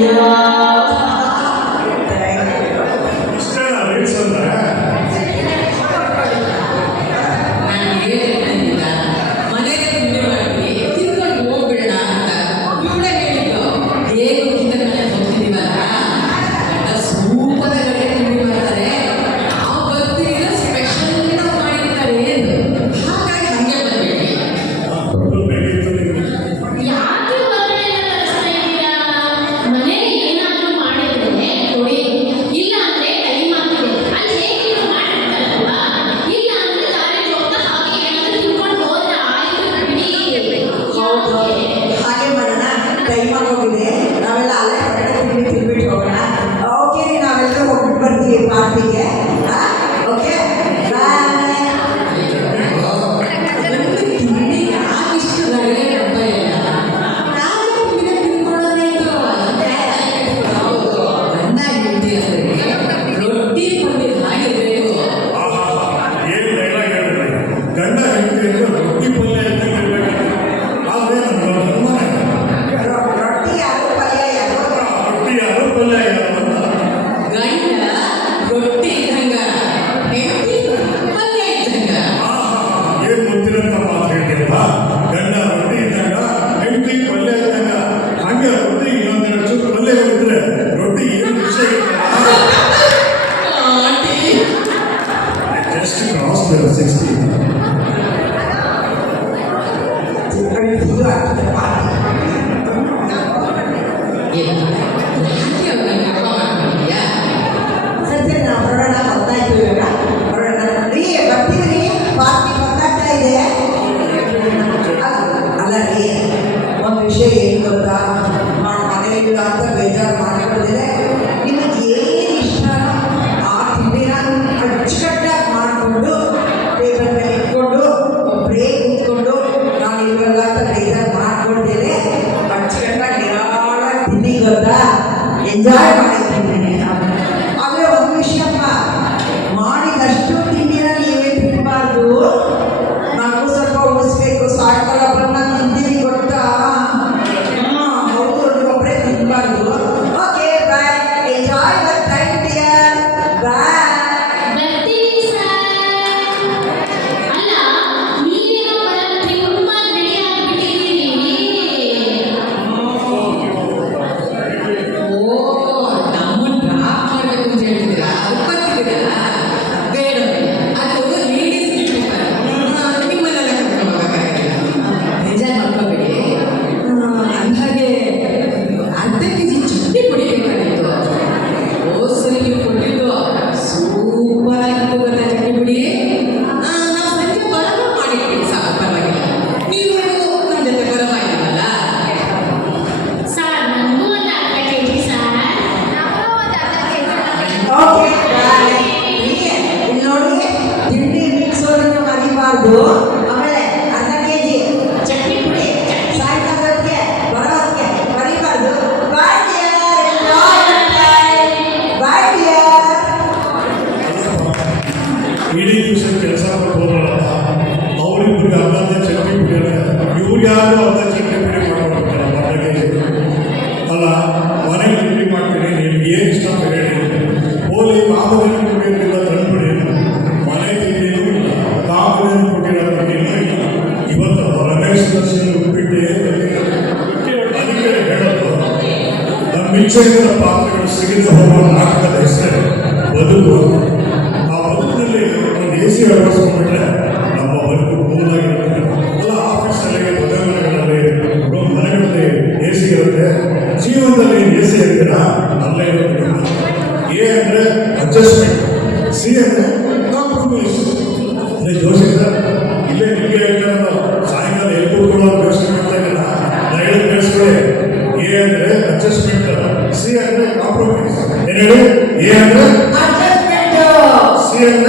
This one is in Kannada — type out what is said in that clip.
呀 যায় না ಒಂದು, ಆಮೇಲೆ ಅರ್ಧ ಕೆ ಜಿ ಚಟ್ನಿ ಪುಡಿ ಸಾಯಂಕಾಲಕ್ಕೆ ಬರೋದಕ್ಕೆ ಮರಿಬಾರ್ದು. ಇಡೀ ದಿವಸ ಕೆಲಸ ಕೊಟ್ಟು ಅವರಿಬ್ಬರಿಗೆ ಅರ್ಧ ಚಟ್ನಿ ಪುಡಿ ಇವ್ರು ಯಾರು ಅರ್ಧ ಚಟ್ನಿ ಪುಡಿ ಮಾಡ್ಕೊಡ್ತಾರೆ ಅರ್ಧ ಅಲ್ಲ ಮನೆಗೆ ಪುಡಿ ಮಾಡ್ತೀನಿ ನಿಮ್ಗೆ ಏನು ಇಷ್ಟ ಹೇಳಿ. ಹೋಲಿ ಮಾದರಿ ನಿಸರ್ಗದ ಪಾತ್ರಗಳು ಸಿಗಿದ ಹೋಗುವ ನಾಟಕದ ಹೆಸರು ಬದುಕು. ಆ ಬದುಕಿನಲ್ಲಿ ಒಂದು ಎ ಸಿ ஏழு ஏழு சீன